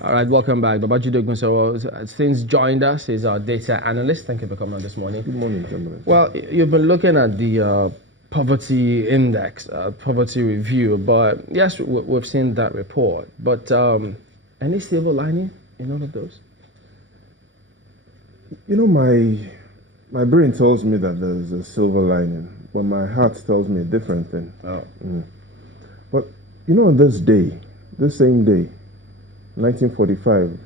All right, welcome back. Babajide Ogunsanwo, since joined us, he's our data analyst. Thank you for coming on this morning. Good morning, gentlemen. Well, you've been looking at the poverty index, poverty review, but yes, we've seen that report. But any silver lining in all of those? You know, my brain tells me that there's a silver lining, but my heart tells me a different thing. Oh. But, you know, on this day, this same day, 1945,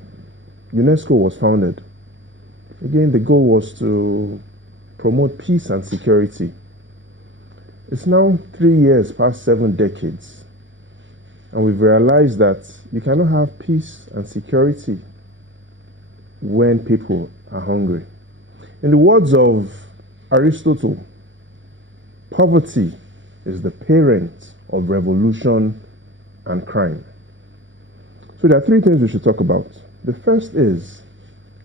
UNESCO was founded. Again, the goal was to promote peace and security. It's now 3 years past 7 decades, and we've realized that you cannot have peace and security when people are hungry. In the words of Aristotle, poverty is the parent of revolution and crime. So there are 3 things we should talk about. The first is,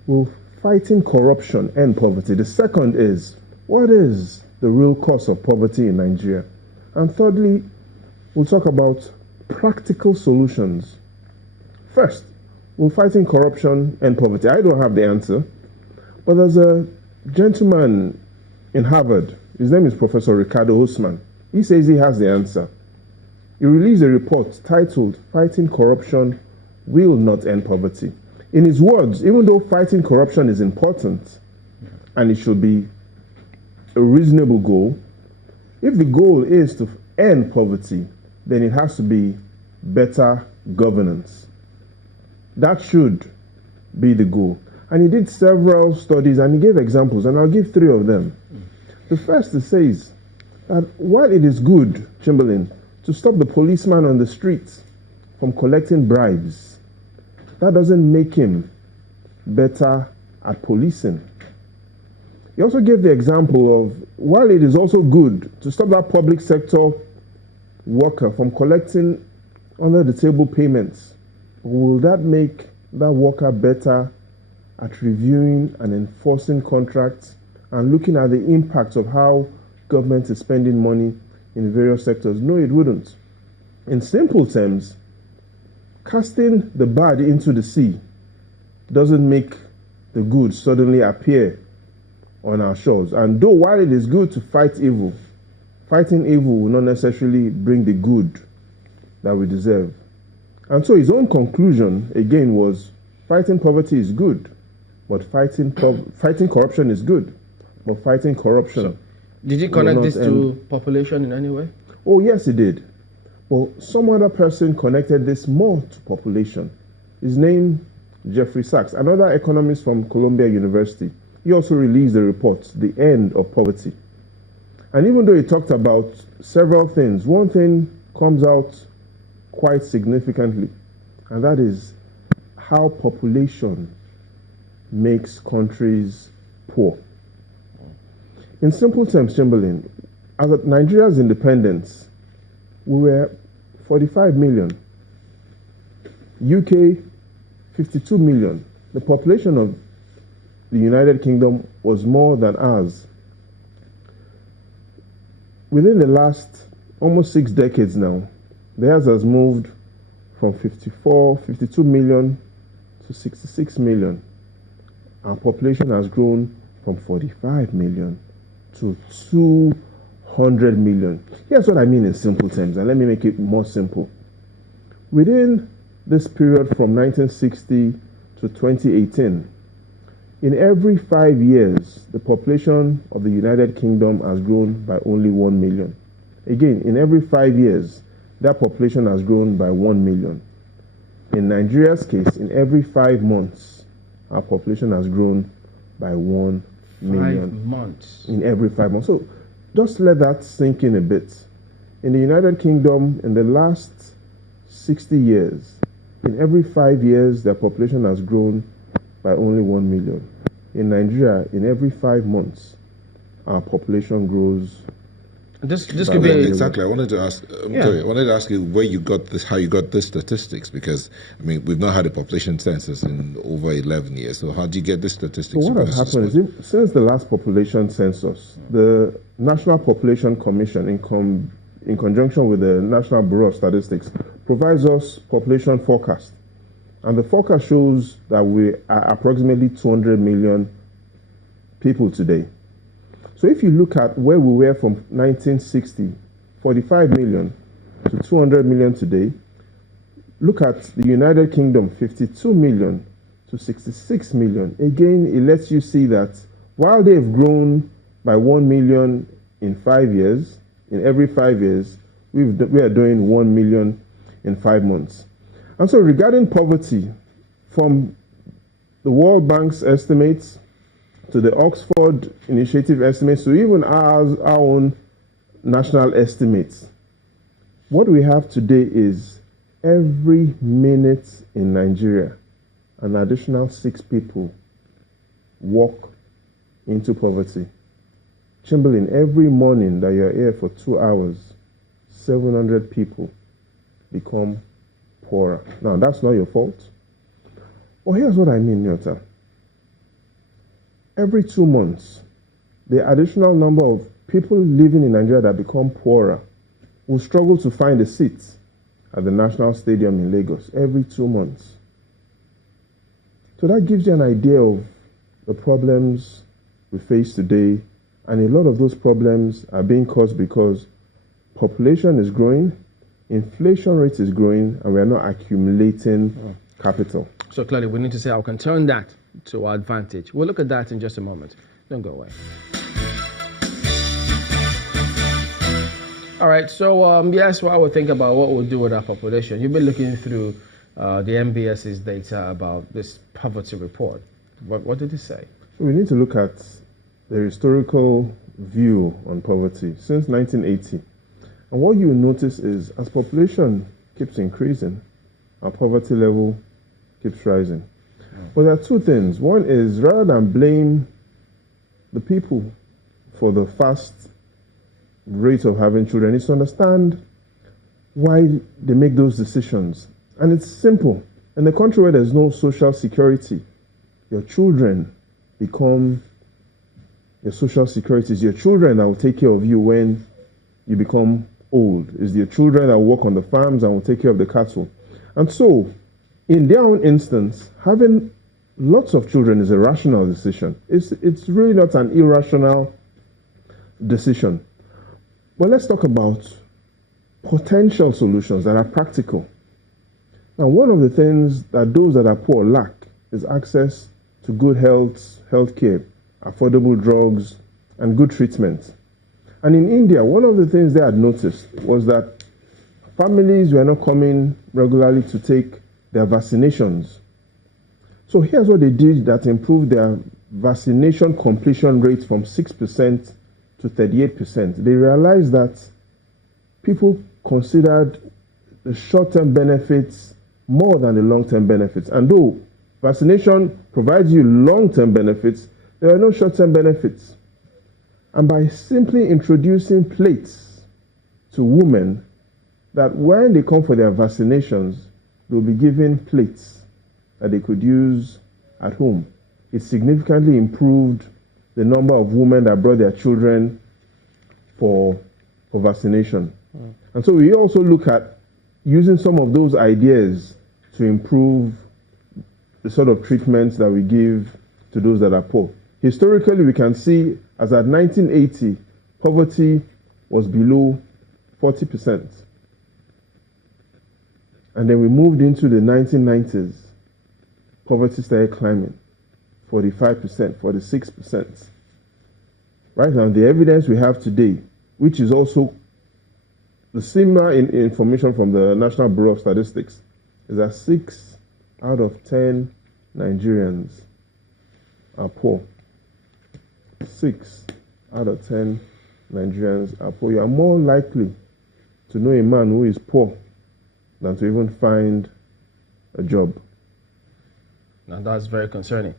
will fighting corruption end poverty? The second is, what is the real cause of poverty in Nigeria? And thirdly, we'll talk about practical solutions. First, will fighting corruption end poverty? I don't have the answer, but there's a gentleman in Harvard. His name is Professor Ricardo Osman. He says he has the answer. He released a report titled Fighting Corruption Will Not End Poverty. In his words, even though fighting corruption is important and it should be a reasonable goal, if the goal is to end poverty, then it has to be better governance. That should be the goal. And he did several studies and he gave examples, and I'll give 3 of them. The first, he says that while it is good, Chamberlain, to stop the policeman on the street from collecting bribes, that doesn't make him better at policing. He also gave the example of while it is also good to stop that public sector worker from collecting under the table payments, will that make that worker better at reviewing and enforcing contracts and looking at the impacts of how government is spending money in various sectors? No, it wouldn't. In simple terms, casting the bad into the sea doesn't make the good suddenly appear on our shores. And though while it is good to fight evil, fighting evil will not necessarily bring the good that we deserve. And so his own conclusion, again, was fighting poverty is good, but fighting corruption is good, but fighting corruption. So, did you connect this to population in any way? Oh, yes, he did. Well, some other person connected this more to population. His name, Jeffrey Sachs, another economist from Columbia University. He also released a report, The End of Poverty. And even though he talked about several things, one thing comes out quite significantly, and that is how population makes countries poor. In simple terms, Chamberlain, as of Nigeria's independence, we were 45 million. UK, 52 million. The population of the United Kingdom was more than ours. Within the last almost 6 decades now, theirs has moved from 52 million to 66 million. Our population has grown from 45 million to 200 million. Here's what I mean in simple terms, and let me make it more simple. Within this period from 1960 to 2018, in every 5 years, the population of the United Kingdom has grown by only 1 million. Again, in every 5 years, that population has grown by 1 million. In Nigeria's case, in every 5 months, our population has grown by 1 million. 5 months. In every 5 months. So just let that sink in a bit. In the United Kingdom, in the last 60 years, in every 5 years, their population has grown by only 1 million. In Nigeria, in every 5 months, our population grows. This could be exactly. I wanted to ask. Sorry, I wanted to ask you where you got this, how you got these statistics, because I mean we've not had a population census in over 11 years. So how do you get these statistics? So what has happened is, since the last population census, the National Population Commission, in conjunction with the National Bureau of Statistics, provides us population forecast. And the forecast shows that we are approximately 200 million people today. So if you look at where we were from 1960, 45 million to 200 million today, look at the United Kingdom, 52 million to 66 million. Again, it lets you see that while they've grown by 1 million in 5 years, in every 5 years, we are doing 1 million in 5 months. And so regarding poverty, from the World Bank's estimates to the Oxford Initiative estimates to even our own national estimates, what we have today is every minute in Nigeria, an additional 6 people walk into poverty. Chamberlain, every morning that you're here for 2 hours, 700 people become poorer. Now, that's not your fault. Well, here's what I mean, Nyota. Every 2 months, the additional number of people living in Nigeria that become poorer will struggle to find a seat at the National Stadium in Lagos every 2 months. So that gives you an idea of the problems we face today, and a lot of those problems are being caused because population is growing, inflation rate is growing, and we are not accumulating capital. So clearly, we need to say how we can turn that to our advantage. We'll look at that in just a moment. Don't go away. All right, so yes, while we think about what we'll do with our population, you've been looking through the MBS's data about this poverty report. What did it say? So we need to look at the historical view on poverty since 1980. And what you notice is as population keeps increasing, our poverty level keeps rising. Well, there are two things. One is rather than blame the people for the fast rate of having children, is to understand why they make those decisions. And it's simple. In a country where there's no social security, your children become your social security. It's your children that will take care of you when you become old. It's your children that will work on the farms and will take care of the cattle. And so, in their own instance, having lots of children is a rational decision. It's really not an irrational decision. But let's talk about potential solutions that are practical. Now, one of the things that those that are poor lack is access to good health care, affordable drugs, and good treatment. And in India, one of the things they had noticed was that families were not coming regularly to take their vaccinations. So here's what they did that improved their vaccination completion rate from 6% to 38%. They realized that people considered the short-term benefits more than the long-term benefits. And though vaccination provides you long-term benefits, there are no short-term benefits. And by simply introducing plates to women, that when they come for their vaccinations, they'll be given plates that they could use at home. It significantly improved the number of women that brought their children for vaccination. And so we also look at using some of those ideas to improve the sort of treatments that we give to those that are poor. Historically, we can see as at 1980, poverty was below 40%. And then we moved into the 1990s, poverty started climbing, 45%, 46%. Right now, the evidence we have today, which is also the similar information from the National Bureau of Statistics, is that 6 out of 10 Nigerians are poor. 6 out of 10 Nigerians are poor. You are more likely to know a man who is poor than to even find a job. Now that's very concerning.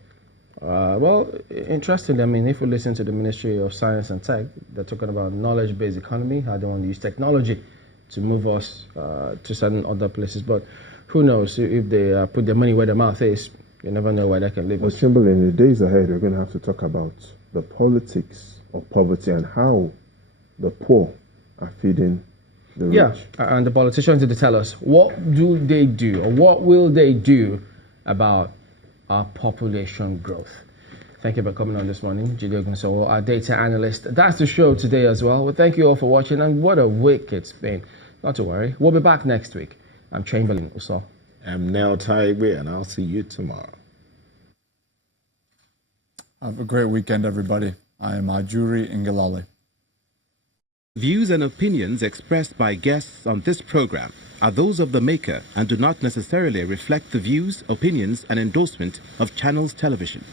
Well, interestingly, I mean, if we listen to the Ministry of Science and Tech, they're talking about knowledge-based economy, how they want to use technology to move us to certain other places. But who knows, if they put their money where their mouth is, you never know where they can leave us. Chamberlain, in the days ahead, we're going to have to talk about the politics of poverty and how the poor are feeding the rich. Yeah, and the politicians need to tell us, what do they do, or what will they do about our population growth. Thank you for coming on this morning, Babajide Ogunsanwo, our data analyst. That's the show today as well. Well, thank you all for watching, and what a week it's been. Not to worry, we'll be back next week. I'm Chamberlain Uso. I'm Nell Taigwe, and I'll see you tomorrow. Have a great weekend, everybody. I am Ajuri Ngelale. Views and opinions expressed by guests on this program are those of the maker and do not necessarily reflect the views, opinions, and endorsement of Channels Television.